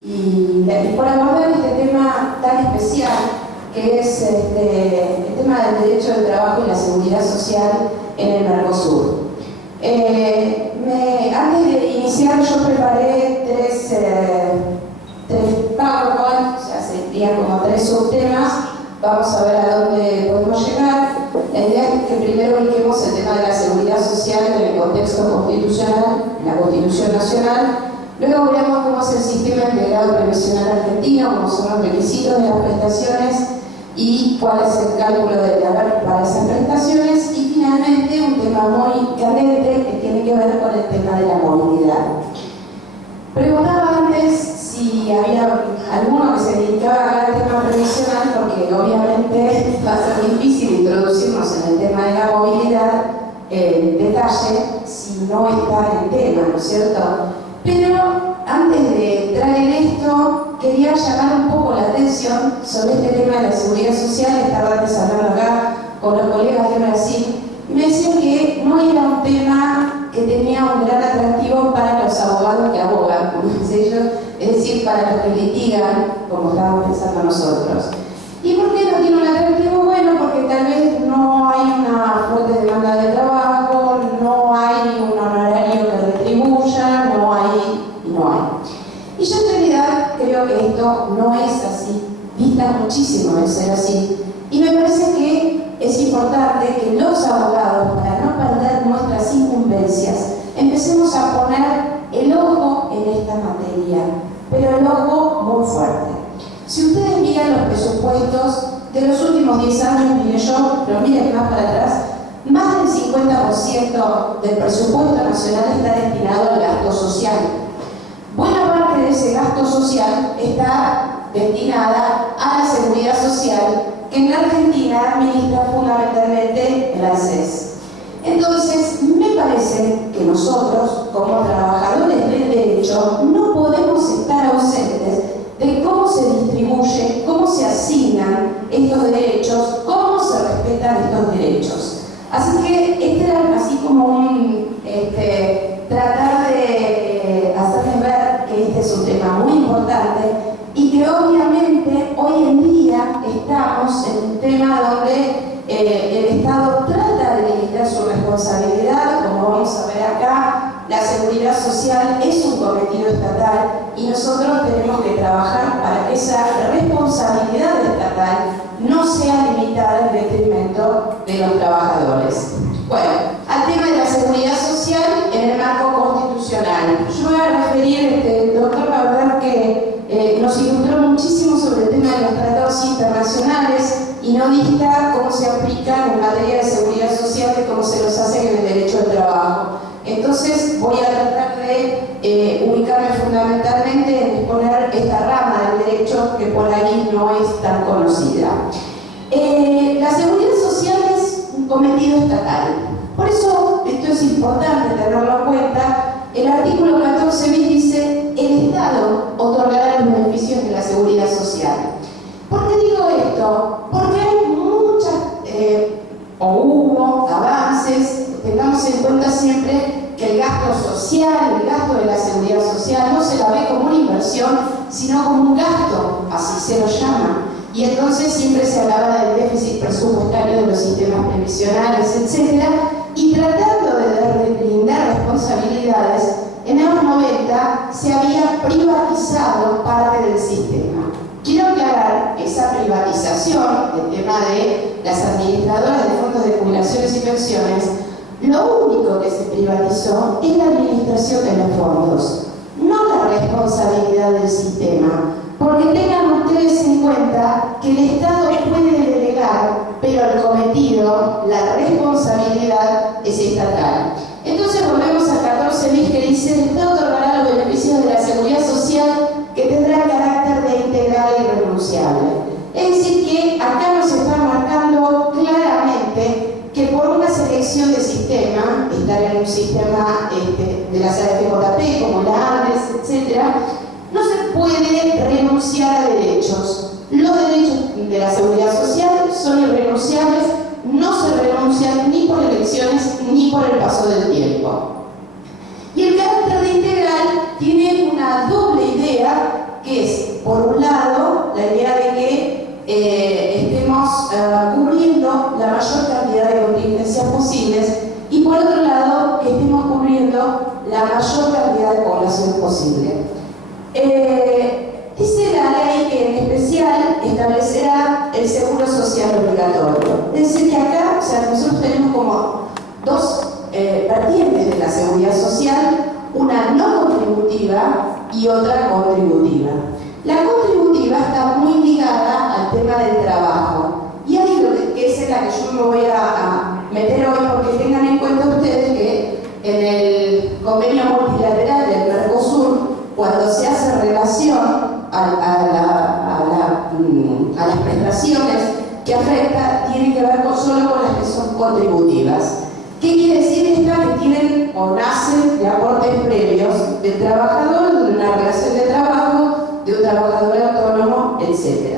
y por abordar este tema tan especial que es el tema del derecho del trabajo y la seguridad social en el Mercosur. Antes de iniciar yo preparé tres PowerPoint, o sea, serían como tres subtemas. Vamos a ver a dónde podemos llegar. La idea es que primero ubiquemos el tema de la seguridad social en el contexto constitucional, en la Constitución Nacional. Luego veremos cómo es el sistema integrado previsional argentino, cómo son los requisitos de las prestaciones y cuál es el cálculo de la haber para esas prestaciones. Y finalmente un tema muy candente que tiene que ver con el tema de la movilidad. Preguntaba antes si había alguno que se dedicaba al tema previsional, porque obviamente va a ser difícil introducirnos en el tema de la movilidad en detalle si no está en tema, ¿no es cierto? Pero antes de traer esto, quería llamar un poco la atención sobre este tema de la seguridad social. Estaba antes hablando acá con los colegas de Brasil y me decían que no era un tema que tenía un gran atractivo para los abogados que abogan, como dicen ellos, es decir, para los que litigan, como estábamos pensando nosotros. ¿Y por qué no tiene un atractivo? Bueno, porque tal vez no hay una fuerte demanda de trabajo, no hay un honorario que retribuya, no hay. Y yo en realidad creo que esto no es así, dista muchísimo de ser así. Y me parece que es importante que los abogados, para no perder nuestras incumbencias, empecemos a poner el ojo en esta materia, pero el ojo muy fuerte. Si ustedes miran los presupuestos de los últimos 10 años, mire yo, pero miren más para atrás, más del 50% del presupuesto nacional está destinado al gasto social. Buena parte de ese gasto social está destinada a la seguridad social, que en la Argentina administra fundamentalmente el ANSES. Entonces, me parece que nosotros, como trabajadores del derecho, no podemos estar ausentes de cómo se distribuye, cómo se asignan estos derechos, cómo se respetan estos derechos. Así que este era así como un tratar de hacerles ver que este es un tema muy importante y que obviamente hoy en día estamos en un tema donde el Estado trata de limitar su responsabilidad. Como vamos a ver acá, la seguridad social es un cometido estatal y nosotros tenemos que trabajar para que esa responsabilidad estatal no sea limitada en detrimento de los trabajadores. Bueno, al tema de la seguridad social en el marco constitucional. Yo voy a referir, el doctor, la verdad que nos ilustró muchísimo sobre el tema de los tratados internacionales y no dista cómo se aplican en materia de seguridad social de cómo se los hace en el derecho al trabajo. Entonces voy a tratar de ubicarme fundamentalmente en exponer esta rama del derecho que por ahí no es tan conocida. La seguridad social es un cometido estatal. Por eso esto es importante tenerlo en cuenta. El artículo 14 bis dice: el Estado otorgará los beneficios de la seguridad social. ¿Por qué digo esto? Porque hay muchas, hubo avances. Tengamos en cuenta siempre que el gasto social, el gasto de la seguridad social, no se la ve como una inversión, sino como un gasto, así se lo llama. Y entonces siempre se hablaba del déficit presupuestario de los sistemas previsionales, etc. Y tratando de brindar responsabilidades, en los 90 se había privatizado parte del sistema. Quiero aclarar que esa privatización, el tema de las administradoras de fondos de jubilaciones y pensiones, lo único que se privatizó es la administración de los fondos, no la responsabilidad del sistema. Porque tengan ustedes en cuenta que el Estado puede delegar, pero el cometido, la responsabilidad es estatal. Entonces volvemos al 14 bis que dice: el Estado otorgará los beneficios de la seguridad social que tendrá carácter de integral e irrenunciable. Es decir, que acá nos está marcando claramente que por una selección de sistema, estar en un sistema de las AFJP como la ANDES, etc., no se puede renunciar a derechos. Los derechos de la seguridad social son irrenunciables, no se renuncian ni por elecciones ni por el paso del tiempo. Y el carácter de integral tiene una doble idea que es, por un lado, la idea de que estemos cubriendo la mayor cantidad de contingencias posibles y, por otro lado, que estemos cubriendo la mayor cantidad de población posible. Dice la ley que en especial establecerá el seguro social obligatorio. Es decir, que acá, o sea, nosotros tenemos como dos vertientes de la seguridad social, una no contributiva y otra contributiva. La contributiva está muy ligada al tema del trabajo. Y hay lo que es en la que yo me voy a meter hoy, porque tengan en cuenta ustedes que en el convenio multilateral del Mercosur, cuando se hace relación a las prestaciones que afecta, tiene que ver solo con las que son contributivas. ¿Qué quiere decir esto? Que tienen o nacen de aportes previos del trabajador, de una relación de trabajo, de un trabajador autónomo, etc.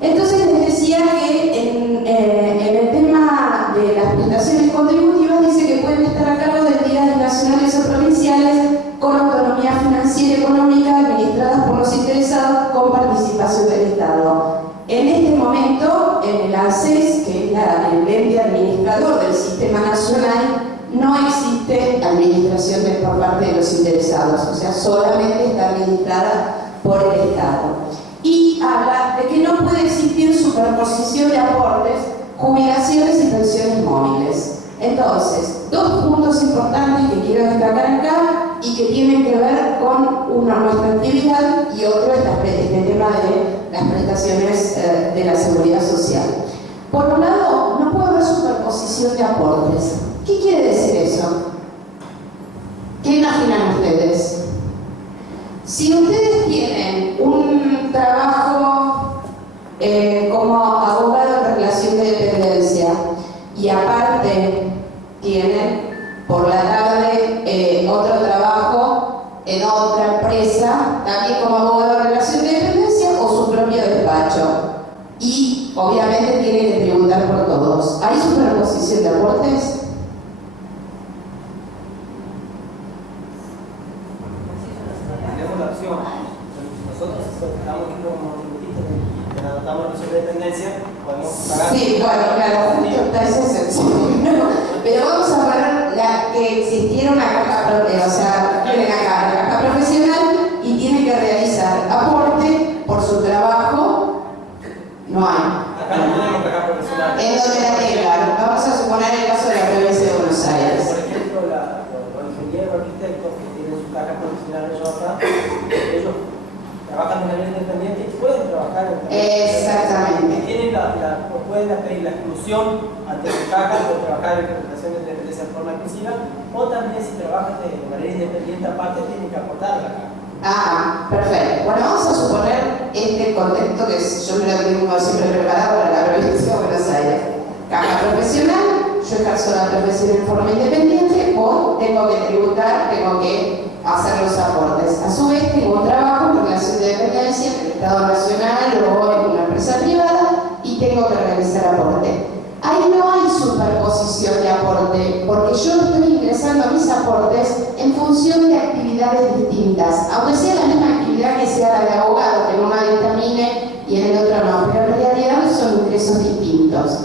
Entonces les decía que en el tema de las prestaciones contributivas dice que pueden estar a cargo de entidades nacionales o provinciales con autonomía financiera y económica administradas por los interesados con participación del Estado. En este momento, en el ANSES, que es el ente administrador del sistema nacional, no existe administración por parte de los interesados, o sea, solamente está administrada por el Estado. Y habla de que no puede existir superposición de aportes, jubilaciones y pensiones móviles. Entonces, dos puntos importantes que quiero destacar acá y que tienen que ver con nuestra actividad y otro es el tema de las prestaciones de la seguridad social. Por un lado, no puede haber superposición de aportes. ¿Qué quiere decir eso? ¿Qué imaginan ustedes? Si ustedes tienen un trabajo como abogado en relación de dependencia y aparte tienen por la tarde otro trabajo en otra empresa, también como abogado en relación de dependencia o su propio despacho, y obviamente tienen que tributar por todos, ¿hay superposición de aportes? Nosotros estamos aquí como tributistas que adoptamos la de dependencia, podemos pagar. Sí, bueno, claro, justo está esa excepción. Pero vamos a parar que existiera una caja, o sea, tienen acá la caja profesional y tiene que realizar aporte por su trabajo. No hay. Acá no tenemos caja profesional. En donde la tengan. Vamos a suponer el caso de la provincia de Buenos Aires. Por ejemplo, los ingenieros arquitectos que tienen su caja profesional ellos trabajan de manera independiente y pueden trabajar en Exactamente. Tienen pueden pedir la exclusión ante su caja por trabajar en representaciones de dependencia de forma exclusiva, o también si trabajan de manera independiente aparte tienen que aportar la caja. Ah, perfecto. Bueno, vamos a suponer este contexto que yo me lo tengo siempre preparado para la provincia de Buenos Aires. Caja profesional, yo ejerzo la profesión en forma independiente o tengo que tributar, tengo que hacer los aportes. A su vez, tengo un trabajo en relación de dependencia en el Estado Nacional o en una empresa privada y tengo que realizar aporte. Ahí no hay superposición de aporte, porque yo estoy ingresando mis aportes en función de actividades distintas, aunque sea la misma actividad que sea la de abogado, que en una dictamine y en el otro no, pero en realidad son ingresos distintos.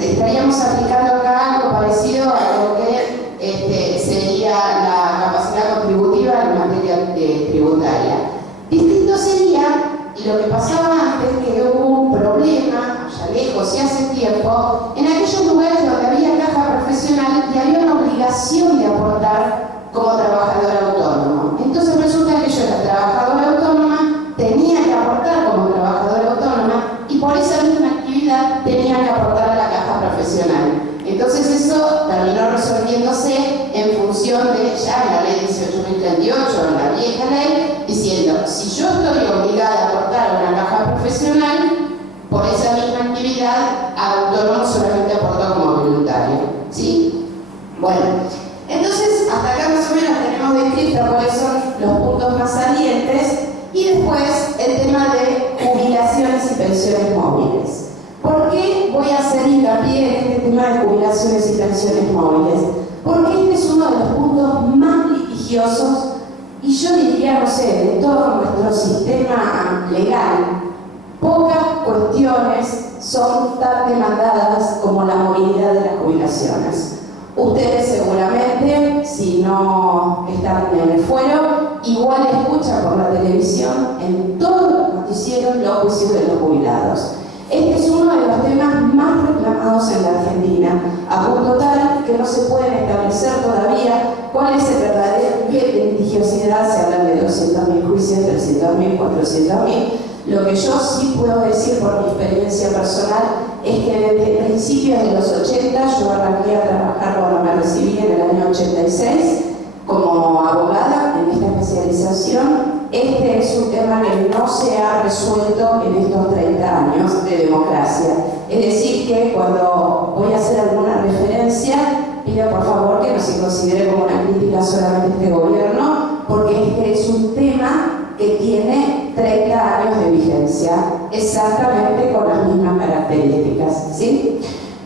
Estaríamos aplicando acá algo parecido a lo que sería la capacidad contributiva en materia tributaria. Distinto sería, y lo que pasaba antes, que hubo un problema, ya lejos y hace tiempo, en aquellos lugares donde había caja profesional y había una obligación de aportar como trabajador autónomo. Entonces resulta que yo era trabajadora autónoma, tenía que aportar como trabajadora autónoma y por esa misma actividad tenía que aportar a la caja profesional. Entonces eso terminó resolviéndose en función de ya en la ley 18.038, en la vieja ley, diciendo, si yo estoy obligada a aportar a una caja profesional, por esa misma actividad, autónomo solamente aportó como voluntario. ¿Sí? Bueno, entonces hasta acá más o menos tenemos descrito cuáles son los puntos más salientes y después el tema de jubilaciones y pensiones móviles. ¿Por qué voy a hacer hincapié en este tema de jubilaciones y pensiones móviles? Porque este es uno de los puntos más litigiosos y yo diría, no sé, de todo nuestro sistema legal, pocas cuestiones son tan demandadas como la movilidad de las jubilaciones. Ustedes seguramente, si no están en el fuero, igual escuchan por la televisión en todos los noticieros los juicios de los jubilados. Este es uno de los temas más reclamados en la Argentina, a punto tal que no se pueden establecer todavía cuál es el verdadero nivel de litigiosidad. Se habla de 200.000 juicios, 300.000, 400.000. Lo que yo sí puedo decir por mi experiencia personal es que desde principios de los 80 yo arranqué a trabajar cuando me recibí en el año 86 como abogada en esta especialización. Este es un tema que no se ha resuelto en estos 30 años de democracia. Es decir, que cuando voy a hacer alguna referencia, pido por favor que no se considere como una crítica solamente a este gobierno, porque este es un tema que tiene 30 años de vigencia, exactamente con las mismas características, ¿sí?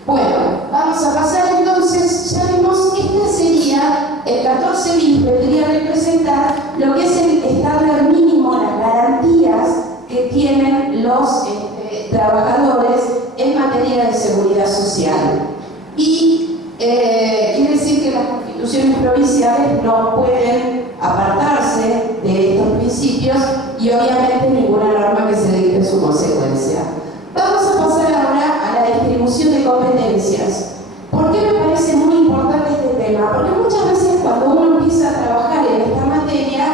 Bueno, vamos a pasar entonces, ya vimos, este sería, el 14 bis vendría a representar lo que es el estándar mínimo, las garantías que tienen los trabajadores en materia de seguridad social. Y quiere decir que las constituciones provinciales no pueden apartarse de estos principios y obviamente ninguna norma que se dicte en su consecuencia. Vamos a pasar ahora a la distribución de competencias. ¿Por qué me parece muy importante este tema? Porque muchas veces cuando uno empieza a trabajar en esta materia,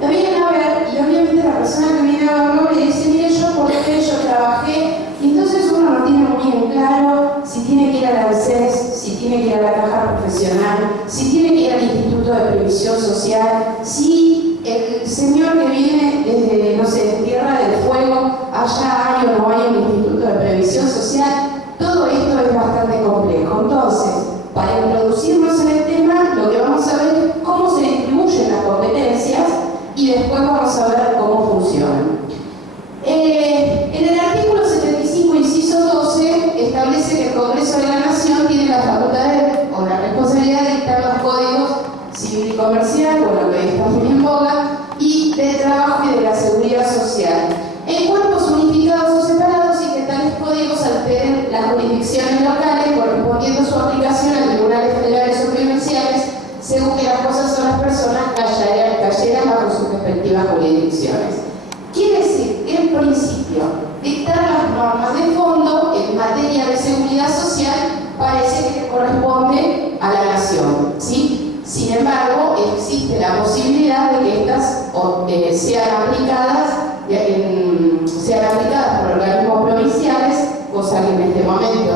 me vienen a ver y obviamente la persona que viene a verlo le dice, mire, yo por qué yo trabajé, y entonces uno no tiene muy en claro si tiene que ir a la ANSES, si tiene que ir a la caja profesional, si tiene que ir al Instituto de Previsión Social, si el señor que viene desde, no sé, Tierra del Fuego, allá hay o no hay un Instituto de Previsión Social. Todo esto es bastante complejo. Entonces, para introducirnos en el tema, lo que vamos a ver es cómo se distribuyen las competencias y después vamos a ver cómo funcionan. En el artículo 75, inciso 12, establece que el Congreso de la Nación tiene la facultad o la responsabilidad de dictar los códigos civil y comercial, bueno, que está muy en boga, y del trabajo y de la seguridad social, en cuerpos unificados o separados, y que tales códigos alteren las jurisdicciones locales, correspondiendo su aplicación a tribunales federales o provinciales, según que las cosas o las personas cayeran bajo sus respectivas jurisdicciones. Quiere decir que, en principio, dictar las normas de fondo en materia de seguridad social parece que corresponde a la nación, ¿sí? Sin embargo, existe la posibilidad de que estas sean aplicadas por organismos provinciales, cosa que en este momento,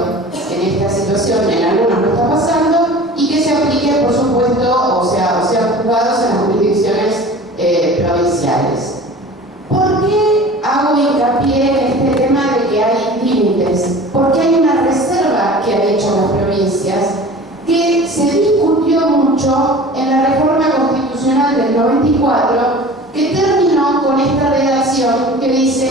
en esta situación, en algunos no está pasando, y que se apliquen, por supuesto, o sean juzgados en las jurisdicciones provinciales. ¿Por qué hago hincapié en este tema de que hay límites? Porque hay una reserva que han hecho las provincias que se discutió mucho en la reforma constitucional del 94, que terminó con esta redacción que dice: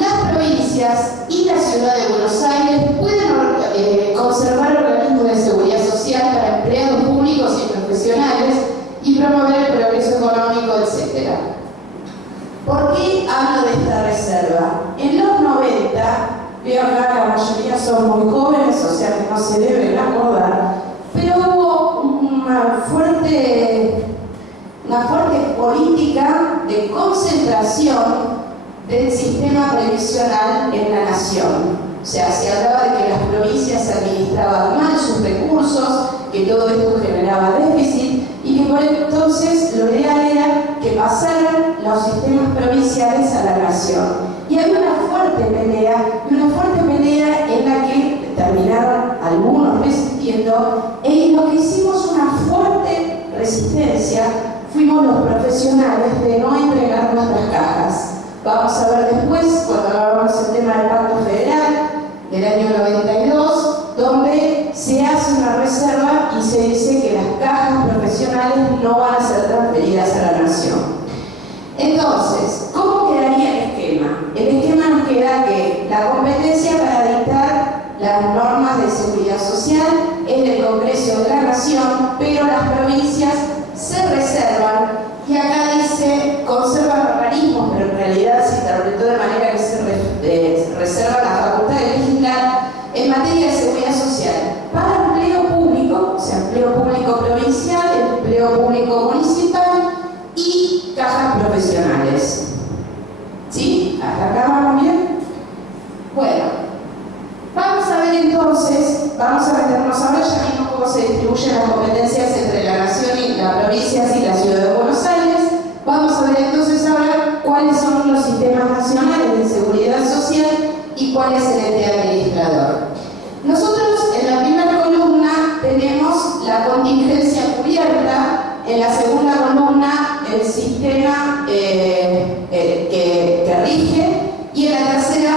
las provincias y la ciudad de Buenos Aires pueden conservar organismos de seguridad social para empleados públicos y profesionales y promover el progreso económico, etc. ¿Por qué hablo de esta reserva? En los 90, veo acá la mayoría son muy jóvenes, o sea que no se deben acordar, pero hubo una fuerte política de concentración del sistema previsional en la nación. O sea, se hablaba de que las provincias administraban mal sus recursos, que todo esto generaba déficit y que por entonces lo ideal era que pasaran los sistemas provinciales a la nación. Y había una fuerte pelea en la que terminaron algunos resistiendo, y lo que hicimos una fuerte resistencia fuimos los profesionales de no entregar nuestras cajas. Vamos a ver después, cuando hablamos del tema del Pacto Federal del año 92, donde se hace una reserva y se dice que las cajas profesionales no van a ser transferidas a la nación. Entonces, ¿cómo quedaría el esquema? El esquema nos queda que la competencia para dictar las normas de seguridad social es del Congreso de la Nación, pero las provincias se reservan, y acá dice sistemas nacionales de seguridad social y cuál es el ente administrador. Nosotros en la primera columna tenemos la contingencia cubierta, en la segunda columna el sistema que rige y en la tercera